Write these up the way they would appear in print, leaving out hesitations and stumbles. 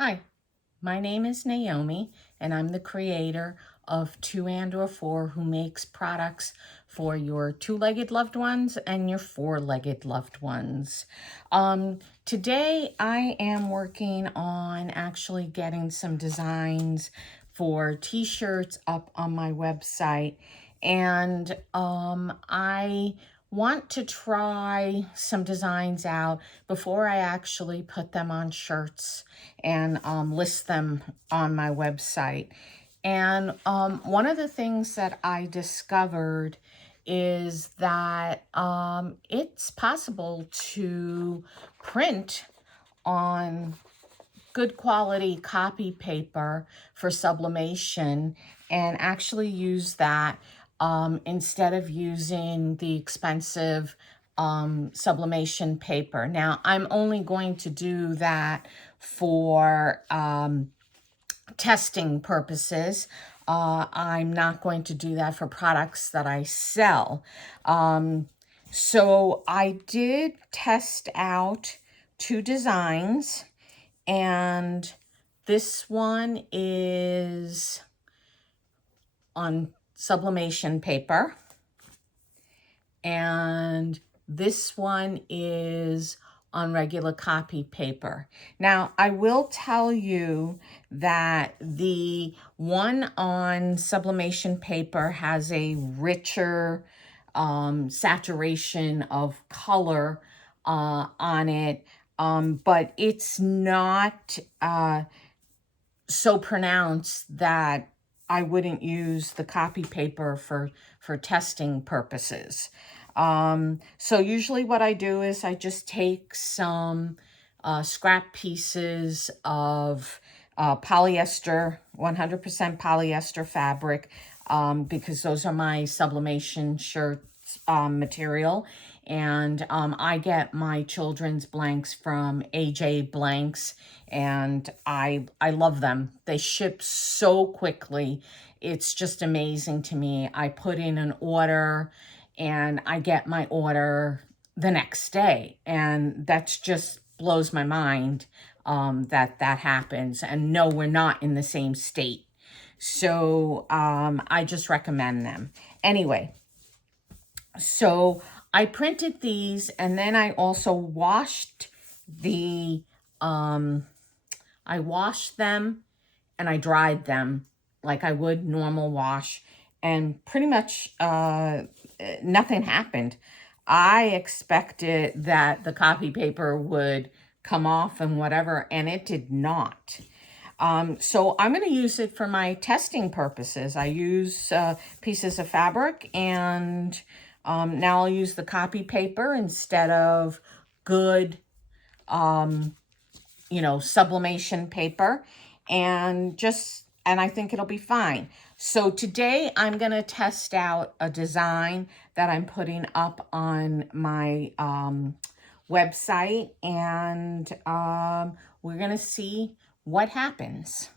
Hi, my name is Naomi, and I'm the creator of Two and or Four, who makes products for your two-legged loved ones and your four-legged loved ones. Today, I am working on actually getting some designs for t-shirts up on my website, and I want to try some designs out before I actually put them on shirts and list them on my website. And one of the things that I discovered is that it's possible to print on good quality copy paper for sublimation and actually use that instead of using the expensive sublimation paper. Now, I'm only going to do that for testing purposes. I'm not going to do that for products that I sell. So I did test out two designs, and this one is on sublimation paper, and this one is on regular copy paper. Now, I will tell you that the one on sublimation paper has a richer saturation of color on it, but it's not so pronounced that I wouldn't use the copy paper for testing purposes. So usually what I do is I just take some scrap pieces of polyester, 100% polyester fabric, because those are my sublimation shirts material. And I get my children's blanks from AJ Blanks, and I love them. They ship so quickly. It's just amazing to me. I put in an order and I get my order the next day, and that's just blows my mind that happens. And no, we're not in the same state. So I just recommend them. Anyway, so I printed these, and then I also washed I washed them and I dried them like I would normal wash, and pretty much nothing happened. I expected that the copy paper would come off and whatever, and it did not. So I'm going to use it for my testing purposes. I use pieces of fabric, and now I'll use the copy paper instead of good, sublimation paper, and I think it'll be fine. So today I'm going to test out a design that I'm putting up on my website, and we're going to see what happens.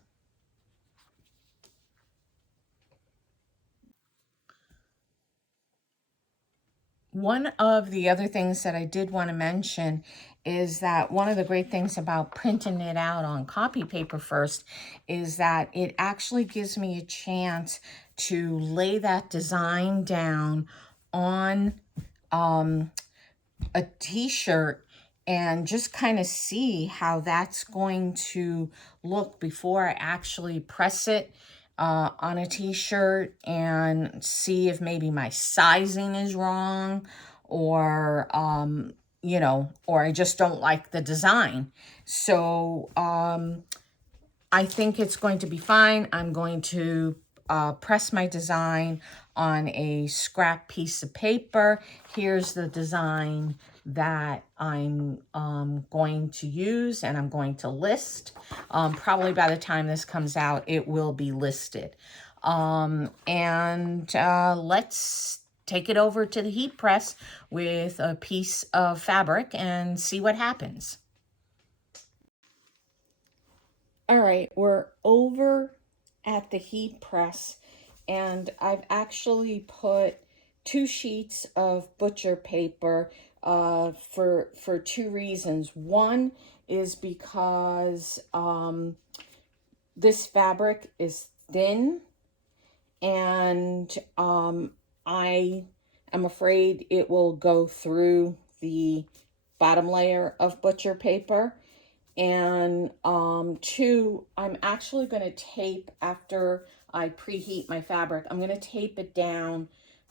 One of the other things that I did want to mention is that one of the great things about printing it out on copy paper first is that it actually gives me a chance to lay that design down on a t-shirt and just kind of see how that's going to look before I actually press it on a t-shirt, and see if maybe my sizing is wrong, or or I just don't like the design. So I think it's going to be fine. I'm going to press my design on a scrap piece of paper. Here's the design that I'm going to use and I'm going to list. Probably by the time this comes out, it will be listed. Let's take it over to the heat press with a piece of fabric and see what happens. All right, we're over at the heat press, and I've actually put 2 sheets of butcher paper for 2 reasons. One is because this fabric is thin, and I am afraid it will go through the bottom layer of butcher paper. And two, I'm actually going to tape, after I preheat my fabric, I'm going to tape it down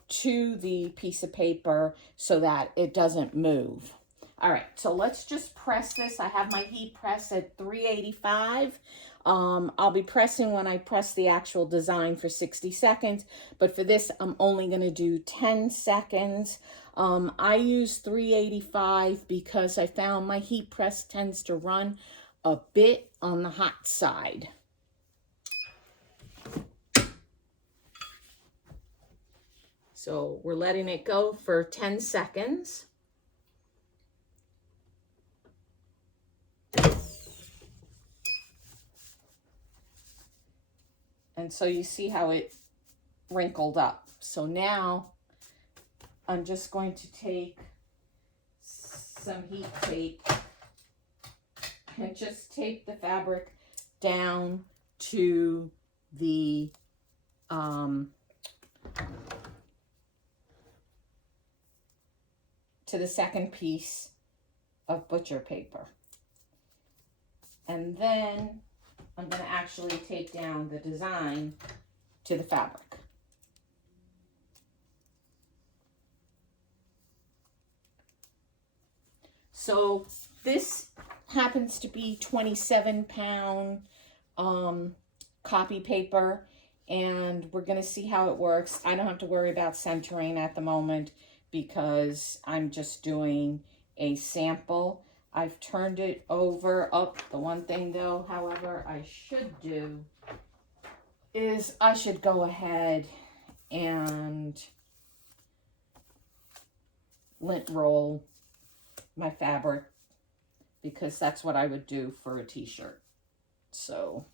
to the piece of paper so that it doesn't move. All right, so let's just press this. I have my heat press at 385. I'll be pressing when I press the actual design for 60 seconds, but for this, I'm only going to do 10 seconds. I use 385 because I found my heat press tends to run a bit on the hot side. So we're letting it go for 10 seconds. And so you see how it wrinkled up. So now I'm just going to take some heat tape and just tape the fabric down to the second piece of butcher paper. And then I'm going to actually tape down the design to the fabric. So this happens to be 27-pound copy paper, and we're going to see how it works. I don't have to worry about centering at the moment because I'm just doing a sample. I've turned it over. Oh, the one thing though, however, I should do is I should go ahead and lint roll my fabric, because that's what I would do for a t-shirt. So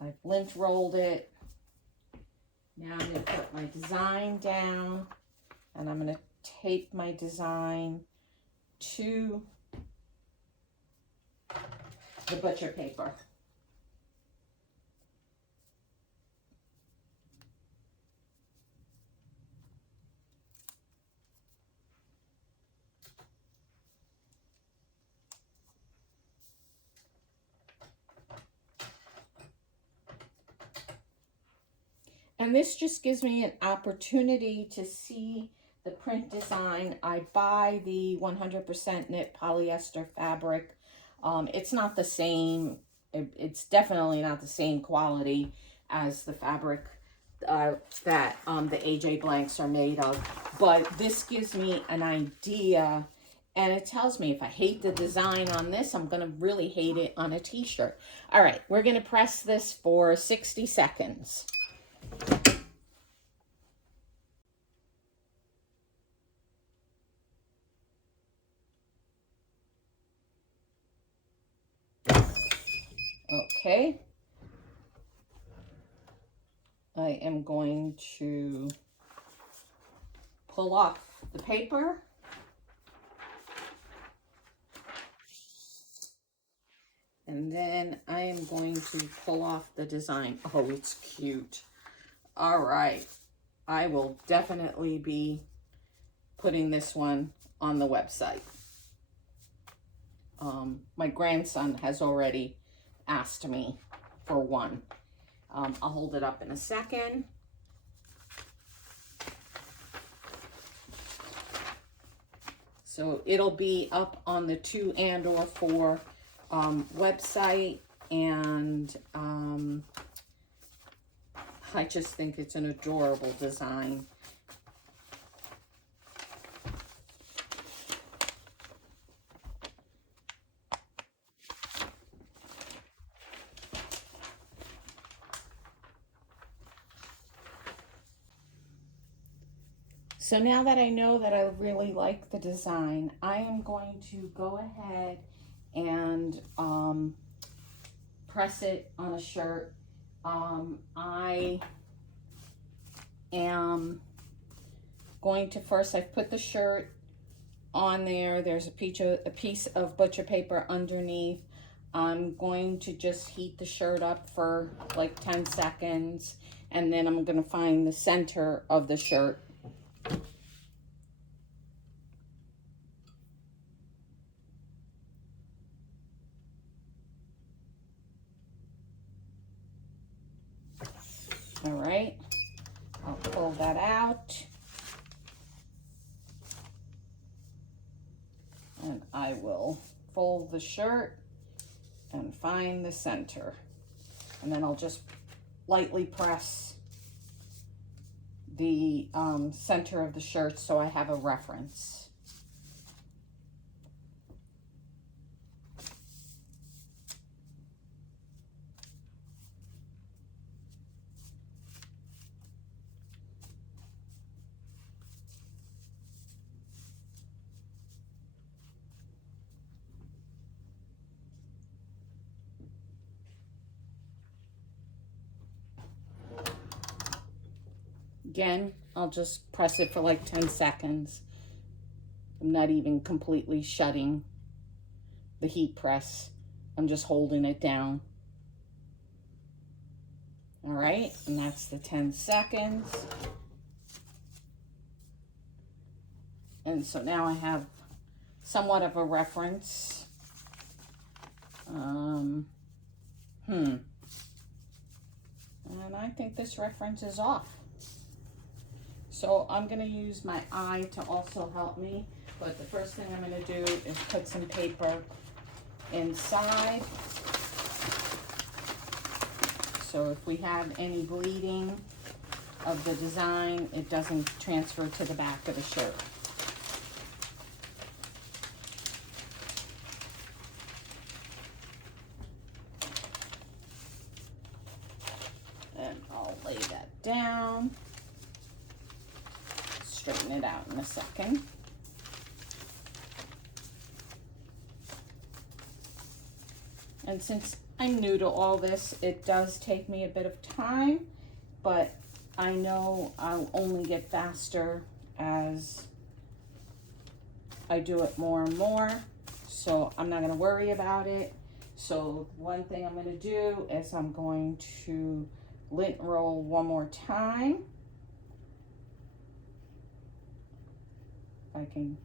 I've lint rolled it. Now I'm going to put my design down, and I'm going to tape my design to the butcher paper. And this just gives me an opportunity to see the print design. I buy the 100% knit polyester fabric. It's not the same. It's definitely not the same quality as the fabric that the AJ blanks are made of. But this gives me an idea, and it tells me if I hate the design on this, I'm going to really hate it on a t-shirt. All right, we're going to press this for 60 seconds. Okay. I am going to pull off the paper. And then I am going to pull off the design. Oh, it's cute. All right. I will definitely be putting this one on the website. My grandson has already asked me for one. I'll hold it up in a second. So it'll be up on the 2 and/or 4 website, and I just think it's an adorable design. So now that I know that I really like the design, I am going to go ahead and press it on a shirt. I am going to first, I've put the shirt on there. There's a piece of butcher paper underneath. I'm going to just heat the shirt up for like 10 seconds, and then I'm going to find the center of the shirt. All right, I'll pull that out. And I will fold the shirt and find the center. And then I'll just lightly press the center of the shirt so I have a reference. Again, I'll just press it for like 10 seconds. I'm not even completely shutting the heat press. I'm just holding it down. All right, and that's the 10 seconds. And so now I have somewhat of a reference. And I think this reference is off. So I'm going to use my eye to also help me, but the first thing I'm going to do is put some paper inside. So if we have any bleeding of the design, it doesn't transfer to the back of the shirt. And I'll lay that down. Straighten it out in a second. And since I'm new to all this, it does take me a bit of time, but I know I'll only get faster as I do it more and more, so I'm not going to worry about it. So one thing I'm going to do is I'm going to lint roll one more time. I can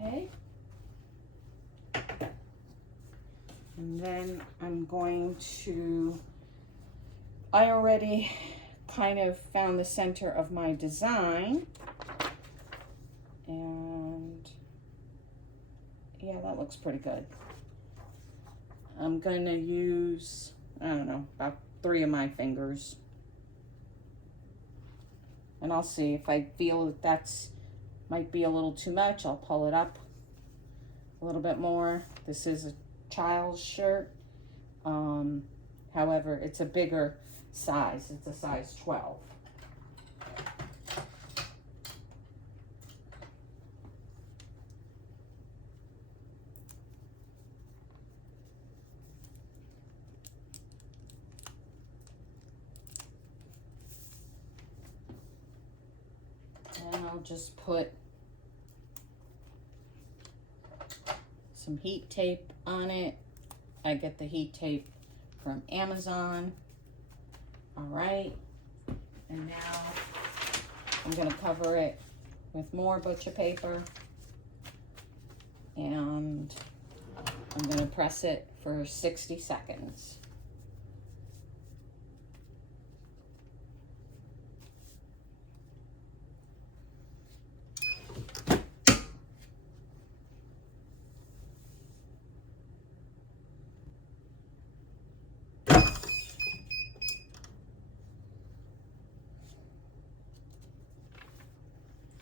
okay, and then I'm going to, I already kind of found the center of my design, and yeah, that looks pretty good. I'm gonna use, I don't know, about 3 of my fingers, and I'll see if I feel that that's might be a little too much. I'll pull it up a little bit more. This is a child's shirt, however, it's a bigger size. It's a size 12. And I'll just put some heat tape on it. I get the heat tape from Amazon. All right, and now I'm going to cover it with more butcher paper, and I'm going to press it for 60 seconds.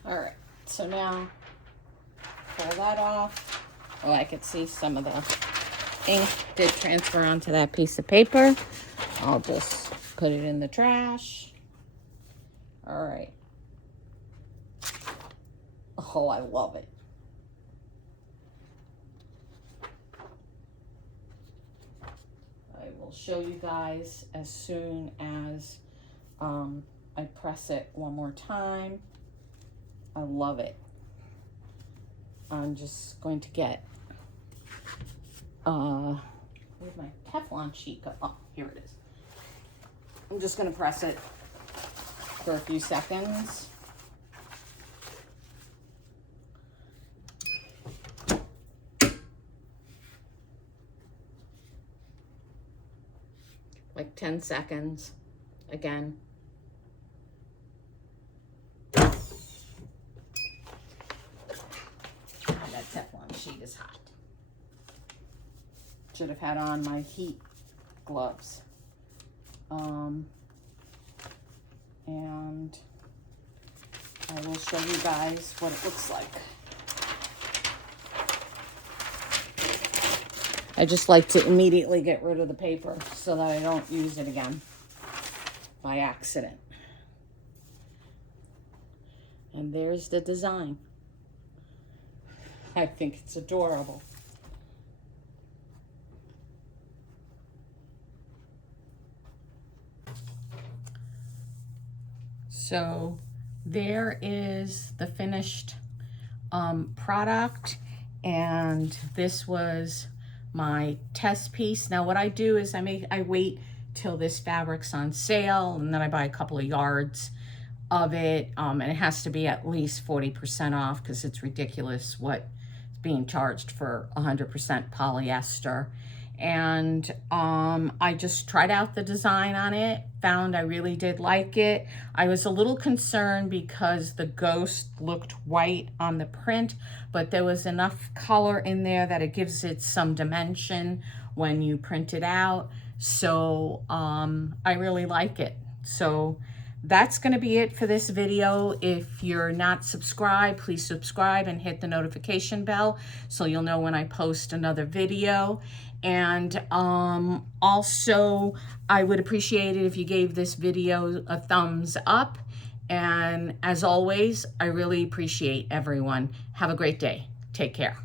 All right, so now pull that off. Oh, I could see some of the ink did transfer onto that piece of paper. I'll just put it in the trash. All right. Oh, I love it. I will show you guys as soon as I press it one more time. I love it. I'm just going to get, where'd my Teflon sheet go? Oh, here it is. I'm just going to press it for a few seconds. Like 10 seconds again. That Teflon sheet is hot. Should have had on my heat gloves. And I will show you guys what it looks like. I just like to immediately get rid of the paper so that I don't use it again by accident. And there's the design. I think it's adorable. So there is the finished product, and this was my test piece. Now what I do is I wait till this fabric's on sale, and then I buy a couple of yards of it, and it has to be at least 40% off because it's ridiculous what is being charged for 100% polyester. And I just tried out the design on it, found I really did like it. I was a little concerned because the ghost looked white on the print, but there was enough color in there that it gives it some dimension when you print it out. So I really like it. So that's going to be it for this video. If you're not subscribed, please subscribe and hit the notification bell so you'll know when I post another video. And also, I would appreciate it if you gave this video a thumbs up. And as always, I really appreciate everyone. Have a great day. Take care.